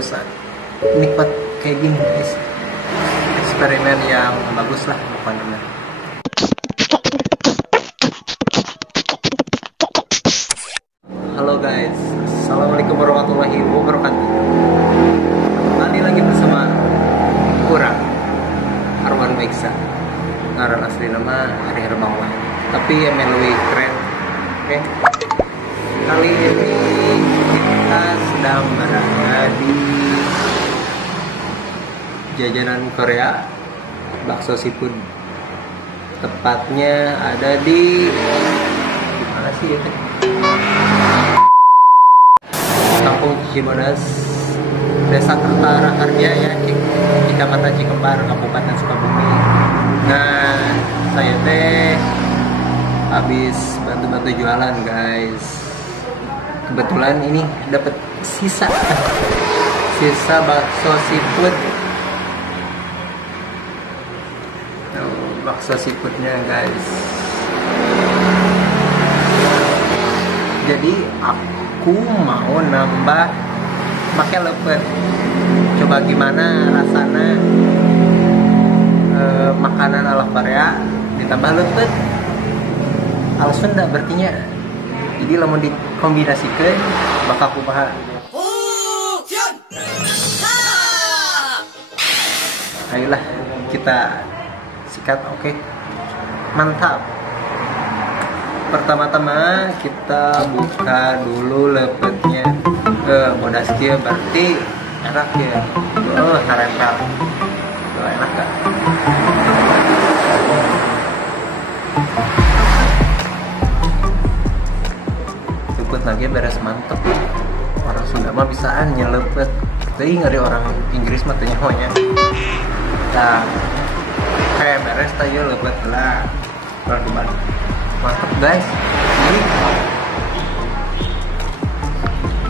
harus nikmat kayak gini guys. Eksperimen yang bagus lah pokoknya. Halo guys, assalamualaikum warahmatullahi wabarakatuh. Kembali lagi bersama kurang Arwan Baiksa. Ngaran asli nama Hari Hermawan, tapi yang lebih keren. Oke. Kali ini kita sedang berada di jajanan Korea, bakso seafood. Tepatnya ada di mana sih ya? Kampung Cibodas, Desa Kertaharja ya, Kecamatan Cikembar, Kabupaten Sukabumi. Nah, saya teh habis bantu-bantu jualan guys. Kebetulan ini dapat sisa bakso seafood. Bakso seafoodnya guys. Jadi aku mau nambah pakai lepet. Coba gimana rasanya makanan ala Korea ditambah lepet ala Sunda berartinya. Jadi lamun dikombinasikan bakal kumaha. Ayolah kita sikat. Oke. Mantap. Pertama-tama kita buka dulu lepetnya. Bodas kia berarti enak ya. Harempel. Enak gak? Lepet lagi beres mantep. Orang Sunda mah bisaan nyelepet. Tapi ngeri orang Inggris mah tanya maunya. Nah, kayak beres tayo lepet lah. Mantep guys. Ini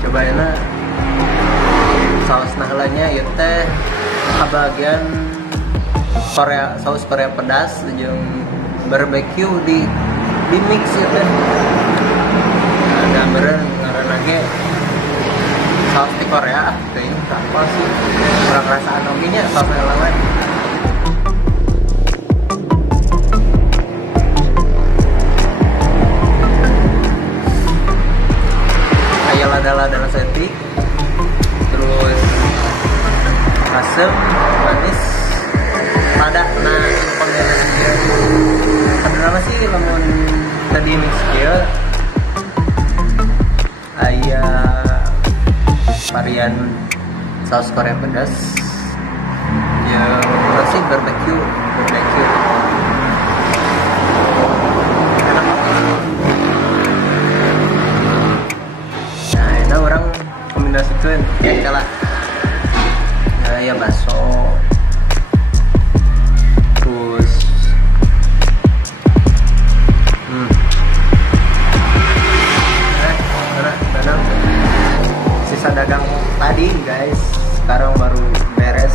cobain lah saus nahlanya ya teh bagian Korea, saus Korea pedas jeung barbecue di mix ya teh. Ada meren ngaranna ge saus di Korea teh apa sih kurang rasaan oge nya saus lawan. Lada seti, terus asam, manis, lada. Nah, kombinasi sebenarnya sih lemon tadi mix kia ayah varian saus Korea pedas yang masih barbecue. Orang kombinasikan ya kalah ya bakso terus sisa dagang tadi guys, sekarang baru beres.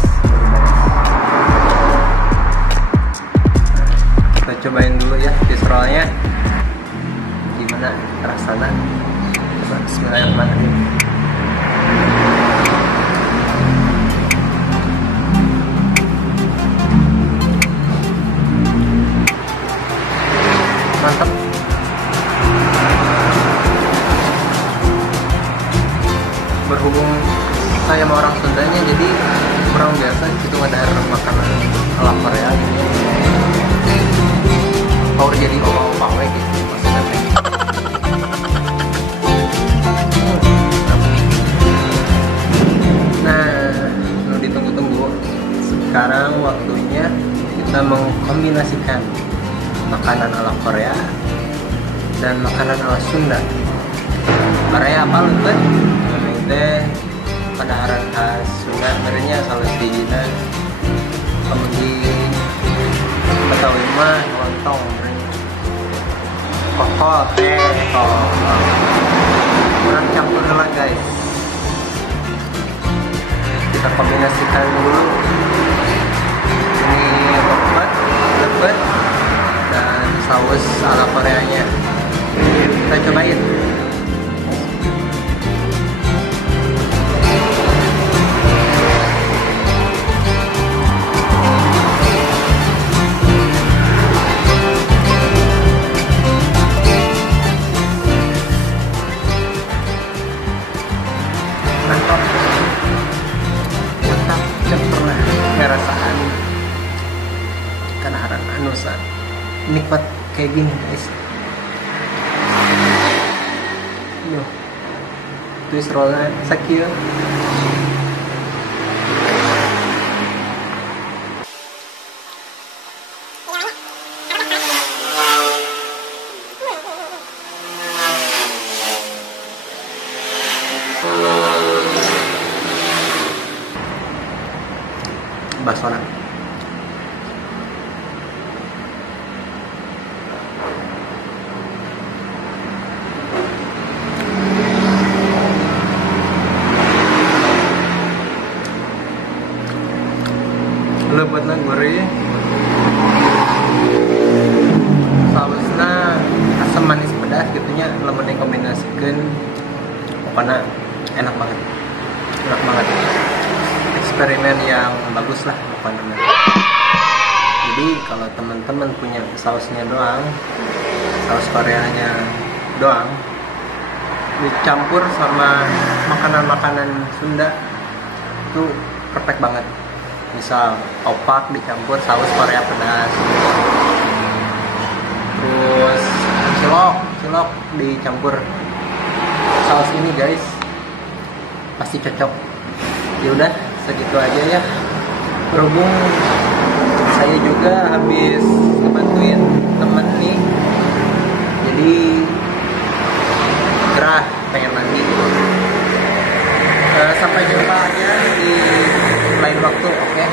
Kita cobain dulu ya fish rollnya gimana rasanya. Bismillahirrahmanirrahim. Mantap. Berhubung saya sama orang Sundanya, jadi kurang biasa itu ada makanan ala Korea gitu. Power jadi opa-opa gitu maksudnya. Sekarang waktunya kita mengkombinasikan makanan ala Korea dan makanan ala Sunda. Korea apa lepet? Memang teh pada haran khas Sunda sebenarnya salah sijina kemudian Betawi mah lontong sebenarnya. Kokol teh kurang campur lah guys. Kita kombinasikan dulu. Ini lepet dan saus ala Koreanya. Kita cobain. nikmat kayak gini guys. Twist rollnya sakit. Basona. Lebetna gurih, sausna asam manis pedas gitunya, lemon dikombinasikan, pokoknya enak banget, eksperimen yang bagus lah pokoknya. Jadi kalau teman-teman punya sausnya doang, saus Koreanya doang, dicampur sama makanan-makanan Sunda itu perfect banget. Misal opak dicampur saus Korea pedas, terus cilok dicampur saus ini guys, pasti cocok. Ya udah segitu aja ya, berhubung saya juga habis ngebantuin temen nih, jadi gerah pengen lagi. Sampai jumpa aja di lain waktu, oke?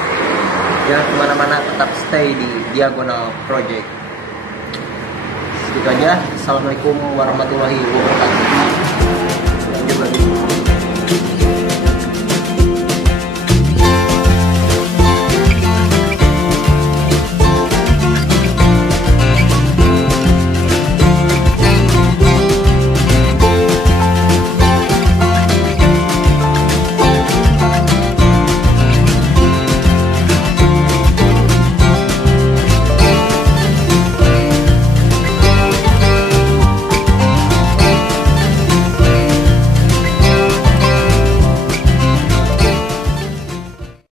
Jangan kemana-mana, tetap stay di Diagonal Project. Segitu aja. Assalamualaikum warahmatullahi wabarakatuh. Lanjut lagi.